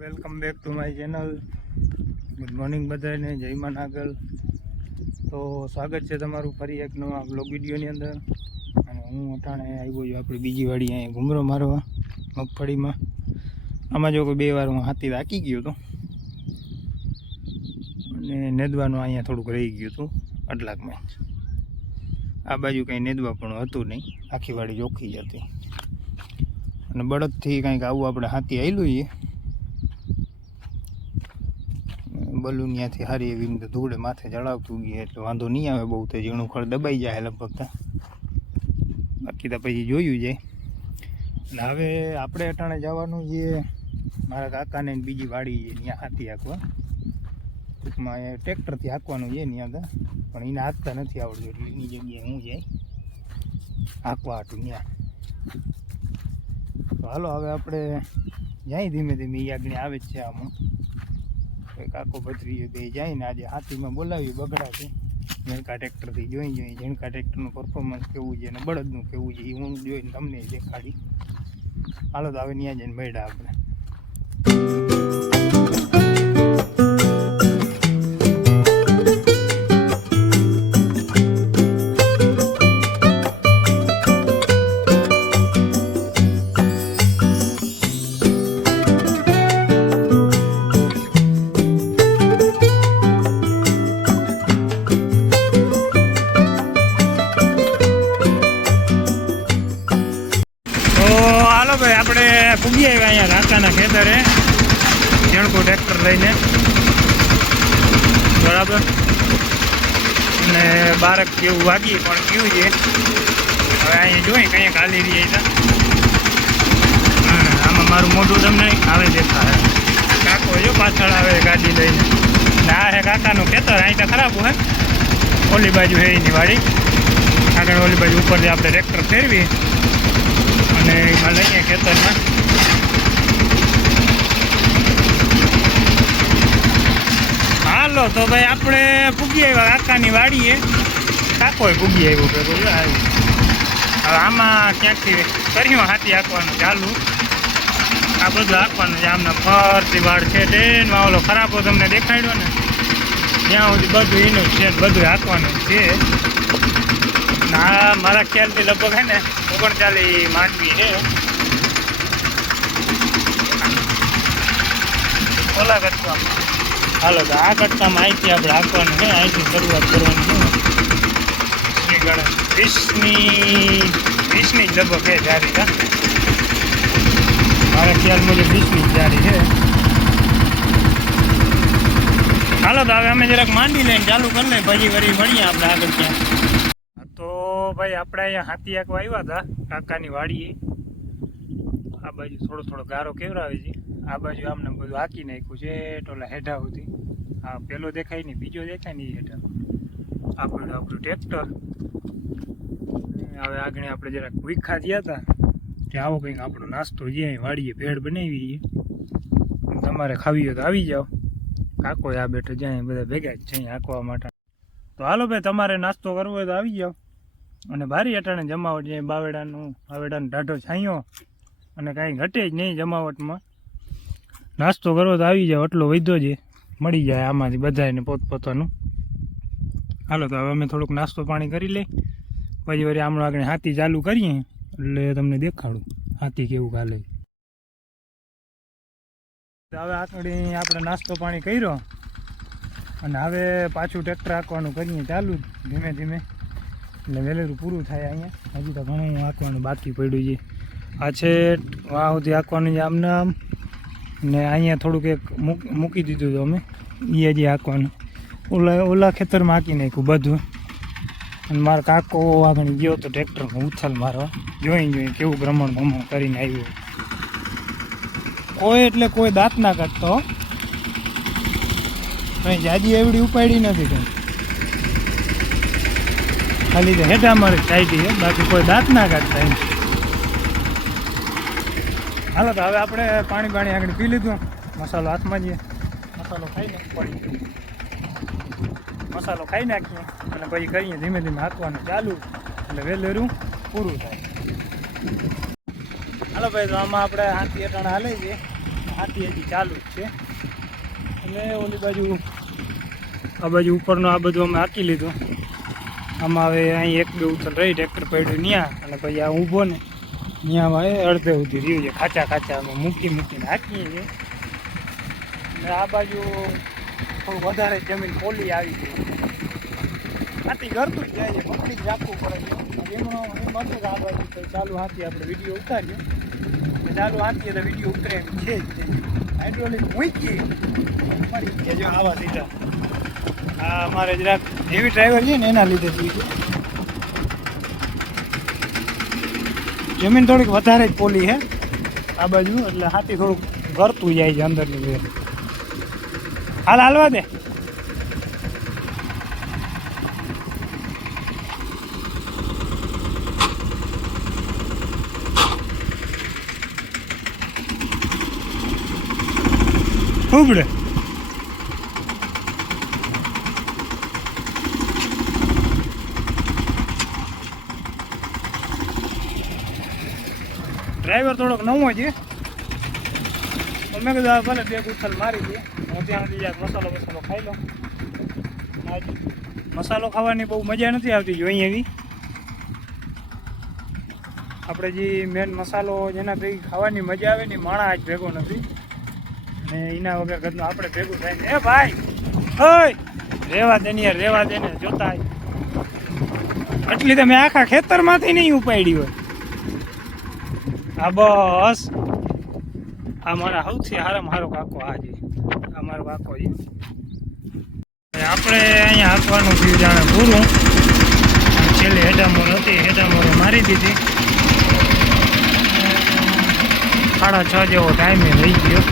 Welcome back to my channel good morning બધાને, જય માં નાગલ તો સ્વાગત છે તમારું ફરી એક નવા બ્લોગ વિડીયોની અંદર. અને હું અટાણે આવ્યો છું આપણી બીજી વાડી અહીંયા ઘૂમરો મારવા, મગફળીમાં. આમાં જો કોઈ બે વાર હું હાથી રાખી ગયો હતો અને નેદવાનું અહીંયા થોડુંક રહી ગયું હતું અટલાકમાં આ બાજુ કંઈ નેદવા પણ હતું નહીં, આખી વાડી ચોખ્ખી હતી. અને બળદથી કંઈક આવું આપણે હાથી આવેલું છે બલૂન ત્યાંથી સારી એવી ધૂળે માથે ચડાવતું ગયું એટલે વાંધો નહીં આવે બહુ તો ઝીણું ખડ દબાઈ જાય લગભગ બાકી તો પછી જોયું જાય. અને હવે આપણે અટાણે જવાનું છે મારા કાકાને બીજી વાડી છે ત્યાં હાથી હાંકવા. ટૂંકમાં એ ટ્રેક્ટરથી હાંકવાનું છે ત્યાં તો, પણ એને હાંકતા નથી આવડતું, એટલે એની જગ્યાએ હું જાય. હાંકવા હતું ત્યાં તો હાલો, હવે આપણે જાય ધીમે ધીમે આગળ આવે જ છે આમાં. એક આખો ભત્રીજો જાય ને આજે હાથીમાં બોલાવી બગડાથી ઝણકા ટ્રેક્ટરથી જોઈ જોઈ ઝણકા ટ્રેક્ટરનું પરફોર્મન્સ કેવું છે અને બળદનું કેવું છે એ હું જોઈને તમને દેખાડી. હાલો તો હવે ત્યાં જઈને મળ્યા આપણે. પૂગી આવ્યા અહીંયા રાતાના ખેતરે. જણકો ટ્રેક્ટર લઈને. બરાબર? અને બારક જેવું વાગી પણ ગયું છે. હવે અહીંયા જોઈ કંઈ ખાલી રહી આમાં મારું મોઢું તમને આવે દેખાય. કાકો જો પાછળ આવે ગાડી લઈને. આ હે કાકાનું ખેતર, અહીં તો ખરાબ હોય. ઓલી બાજુ હે એની વાડી. આગળ ઓલી બાજુ ઉપરથી આપણે ટ્રેક્ટર ફેરવી. અને એમાં લઈએ ખેતરમાં. હાલો તો ભાઈ, આપણે પૂગી આવ્યા કાકાની વાડીએ. કાકોએ પૂગી આવ્યો બોલો હવે આમાં ક્યાંકથી કર્યું હાથી હાંકવાનું ચાલુ. આ બધું હાંકવાનું છે. આમને ફરતી વાડ છે ટ્રેનમાં ઓલો ખરાબો તમને દેખાડ્યો ને? ત્યાં સુધી બધું એનું છે બધું હાંકવાનું છે. ના મારા ખ્યાલથી લગભગ હે ને ઓગણચાલીસ માંડવી છે. ઓલા કટકામાં હાલો, તો આ કટકામાં અહીંથી આપણે આપવાની છે. અહીંથી શરૂઆત કરવાની છે. શ્રી ગણેશ વીસની વીસની લગભગ એ જારી છે. મારા ખ્યાલ મુજબ વીસની જ જારી છે. હાલો, તો હવે અમે જરાક માંડી લઈને ચાલુ કરી લઈએ. પછી વળી મળીએ આપણે આગળ ત્યાં. તો ભાઈ, આપણે અહીંયા હાથી આંકવા આવ્યા હતા, કાકાની વાડીએ. આ બાજુ થોડો થોડો ગારો કેવરાવે છે. આ બાજુ આમને બધું હાકી નાખ્યું છે ટોલા હેઠા સુધી. આ પેલો દેખાય નહીં, બીજો દેખાય નહીં હેઠા. આપણું આપણું ટ્રેક્ટર. હવે આગળ આપણે જરાક ભૂખા થયા હતા, કે આવો કંઈક આપણો નાસ્તો જે વાડીએ ભેળ બનાવી તમારે ખાવી હોય તો આવી જાઓ. કાકો આ બેઠો જ્યાં બધા ભેગા જ છે હાંકવા માટે. તો હાલો ભાઈ, તમારે નાસ્તો કરવો હોય તો આવી જાઓ. અને ભારી અટાણે જમાવટ જાય બાવેડાનું બાવેડાનો ઢાઢો છાંયો. અને કાંઈ ઘટે જ નહીં જમાવટમાં. નાસ્તો કરવો તો આવી જાઓ એટલો વૈધો જે. મળી જાય આમાંથી બધાને પોતપોતાનું. હાલો, તો હવે અમે થોડુંક નાસ્તો પાણી કરી લઈ. પછી વળી આમળો આગળ હાથી ચાલુ કરીએ, એટલે તમને દેખાડું હાથી કેવું તો હવે આગળ આપણે નાસ્તો પાણી કર્યો. અને હવે પાછું ટ્રેક્ટર હાંકવાનું કરીએ ચાલુ ધીમે ધીમે. એટલે વહેલેરું પૂરું થાય અહીંયા. હજી તો ઘણું હાંકવાનું બાકી પડ્યું છે. આ છે વાહ સુધી હાંકવાનું છે આમને આમ. ને અહીંયા થોડુંક એક મૂક- મૂકી દીધું હતું અમે. એ હજી હાંકવાનું. ઓલા ઓલા ખેતરમાં હાંકી નાખ્યું બધું. અને મારો કાકો આગળ ગયો તો ટ્રેક્ટરમાં ઉછાલ મારવા. જોઈ જોઈ, કેવું ભ્રમણ ભ્રમણ કરીને આવ્યું. કોઈ એટલે કોઈ દાંત ના કાઢતો. કંઈ જાદી એવડી ઉપાડી નથી કંઈ. ખાલી હેઠા મારે ચાઈટી બાકી કોઈ દાંત ના કાઢતા એમ. હાલો તો હવે આપણે પાણી પાણી આગળ પી લીધું. મસાલો હાથમાં જઈએ મસાલો ખાઈને પડી મસાલો ખાઈ નાખીએ અને પછી કરીએ ધીમે ધીમે હાંકવાનું ચાલુ. એટલે વહેલેરું પૂરું થાય. હાલો ભાઈ, તો આમાં આપણે હાથી અટાણા હાલે છે હાથી હજી ચાલુ જ છે. અને ઓલી બાજુ, આ બાજુ ઉપરનો આ બધું અમે હાકી લીધું. આમાં હવે અહીં એક, બે ઉતર રહી, ટ્રેક્ટર પડ્યું ત્યાં અને પછી આ ઊભો ને. ત્યાંમાં એ અડધે સુધી રહ્યું છે, ખાચા ખાચા અમે મૂકી મૂકીને હાકીએ છીએ. અને આ બાજુ થોડું વધારે જમીન ખોલી આવી છે. હાથી ઘરતું જ જાય છે, પકડી જ રાખવું પડે છે. એમનો એમ આ બાજુ ચાલુ હાથી આપણે વીડિયો ઉતારીએ. ચાલુ હાથીએ તો વીડિયો ઉતરે એમ છે જ હાઇડ્રોલિક મૂકીએ. મરી ગયા જો આવા સીધા આ અમારે જરાક એવી ડ્રાઈવર છે ને, એના લીધે થઈ ગયું જમીન થોડીક વધારે જ પોલી છે આ બાજુ, એટલે હાથી થોડુંક ઘરતું જાય છે અંદરની વેર હાલ હાલવા દે. ઉભડે ડ્રાઈવર થોડોક નવો છે. મેં કીધું ભલે બે ગુથલ મારી દે. હું ત્યાં સુધી મસાલો મસાલો ખાઈ લો મસાલો ખાવાની બહુ મજા નથી આવતી જોઈએ એવી આપણે જે મેન મસાલો જેના ભેગી ખાવાની મજા આવે ને માણા આજ ભેગો નથી. અને એના વગર ઘરનું આપણે ભેગું થાય ને. એ ભાઈ, ઓય, રેવા દે ને રેવા દે ને જોતા આટલી તમે આખા ખેતરમાંથી નહીં ઉપાડી હોય. આ બસ. આ મારા સૌથી હારો કાકો આ છે. આ મારો કાકો છે. આપણે અહીંયા હાંકવાનું થયું જાણે પૂરું. છેલ્લે હેડામોર હતી હેડામોર મારી દીધી. સાડા છ જેવો ટાઈમે થઈ ગયો.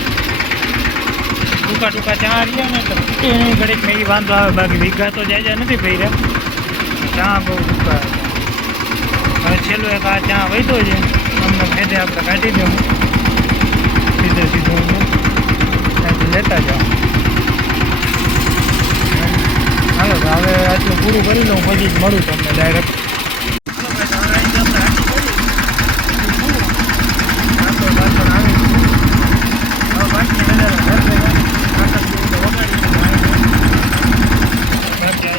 ટૂંકા ટૂંકા ચા રહ્યા ને તો એની ઘડીક મેં વાંધો આવે, બાકી વીઘા તો જાય નથી ભાઈ રહ્યા ચા બહુ ટૂંકા હવે છેલ્લો એક આ ચા વૈધો છે. ફેદે આપણે કાઢી દઉં. સીધે સીધું ત્યાંથી લેતા જાઓ ચાલો તો હવે આટલું પૂરું કરી લઉં, પછી જ મળું તમને ડાયરેક્ટ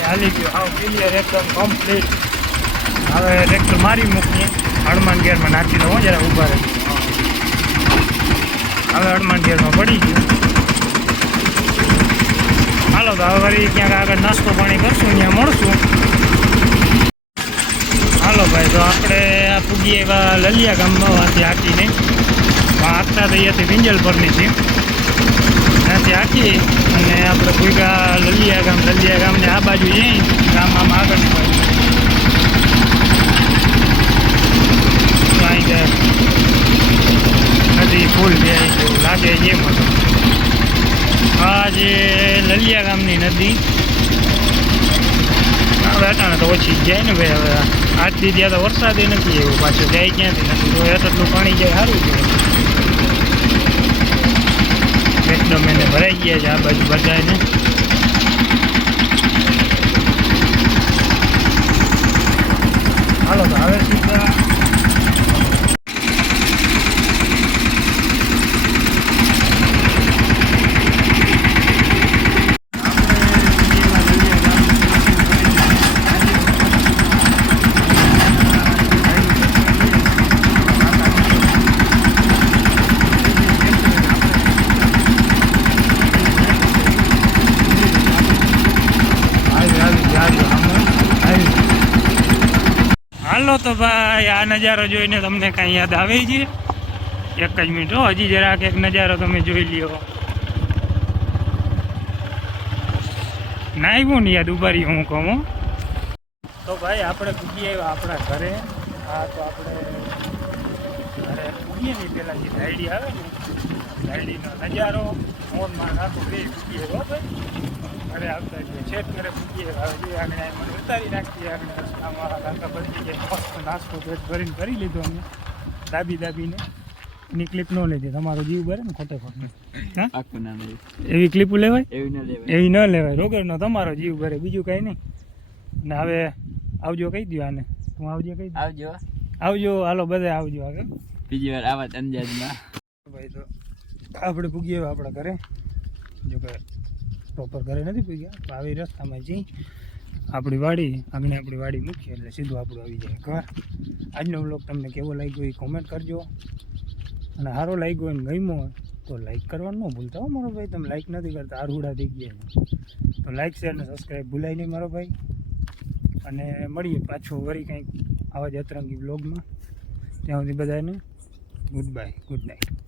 હાલી ગયો. હા ક્લિયર એકદમ કમ્પ્લીટ હવે ટ્રેક્ટર મારી મૂકીએ. હનુમાન ગેરમાં નાખી દઉં જરા ઊભા રહે. હવે હનુમાન ગેરમાં પડી ગયું. હાલો તો હવે વળી ક્યાંક આગળ નાસ્તો પાણી કરશું ત્યાં મળશું. હાલો ભાઈ, તો આપણે આ પૂગીએ એવા લલિયા ગામમાં વાંચી હાકીને હાકતા થઈ હતી વિંજલ પરની છે ત્યાંથી હાકી અને આપણે ભૂગા લલિયા ગામ, લલિયા ગામને આ બાજુ જઈ ગામ આમ આગળની બાજુ. કાંઈ કે નદી ફૂલ છે એવું લાગે છે એમ હતું આ જે લલિયા ગામની નદી. હવે અટાણે તો ઓછી જ જાય ને ભાઈ, હવે આજ દી ત્યાં તો વરસાદ નથી એવું, પાછું જાય ક્યાંથી? નથી તો એટલું પાણી જાય સારું છે. એકદમ એને ભરાઈ ગયા છે આ બાજુ બધાને હાલો તો હવે સીધા આવી આવી આવી આવી હાલો ભાઈ, આ નજારો જોઈને તમને કાંઈ યાદ આવે છે? એક જ મિનિટ હો, હજી જરાક એક નજારો તમે જોઈ લ્યો. ના આવ્યું ને યાદ ઉભારી હું કહું તો ભાઈ, આપણે પૂગી આવ્યા આપણા ઘરે. આ તો આપણે ઘરે પૂગીએ ને પેલા જે ધાયડી આવે ને. ધાયડીનો નજારો, ફોનમાં રાખો બે પૂગીએ આવ્યો ભાઈ. ઘરે આવતા જઈએ છેક ઘરે પૂગીએ હવે જે આગળ મને ઉતારી નાખીએ આગળ રસ્તામાં બધી જગ્યાએ મસ્ત નાસ્તો પેટ ભરીને કરી લીધો અમે દાબી દાબીને. એની ક્લિપ ન લેજે તમારો જીવ ભરે ને ખોટે ખોટ. એવું ક્લિપો લેવાય? એવી ન લેવાય. એવી ન લેવાય. રોગરનો તમારો જીવ ભરે બીજું કંઈ નહીં. ને હવે આવજો કહી દો આને. તું આવજો કહી આવજો. આવજો હાલો બધા આવજો આગળ બીજી વાર આવા અંદાજમાં. ભાઈ તો આપણે પૂગીએ હવે આપણા ઘરે. જો કે પ્રોપર ઘરે નથી પૂગ્યા તો આવી રસ્તામાં જઈ આપણી વાડી આગળ આપણી વાડી મૂકીએ એટલે સીધું આપણું આવી જાય. ઘર આજનો બ્લોગ તમને કેવો લાગ્યો એ કોમેન્ટ કરજો. અને સારો લાગ્યો એમ ગમ્યો તો લાઈક કરવાનું ન ભૂલતા હો મારો ભાઈ. તમે લાઈક નથી કરતા આરહુડા થઈ ગયા તો લાઈક શેર અને સબસ્ક્રાઈબ ભૂલાય નહીં મારો ભાઈ. અને મળીએ પાછું વળી કંઈક આવા જ અતરંગી બ્લોગમાં ત્યાં સુધી બધાને ગુડ બાય ગુડ નાઇટ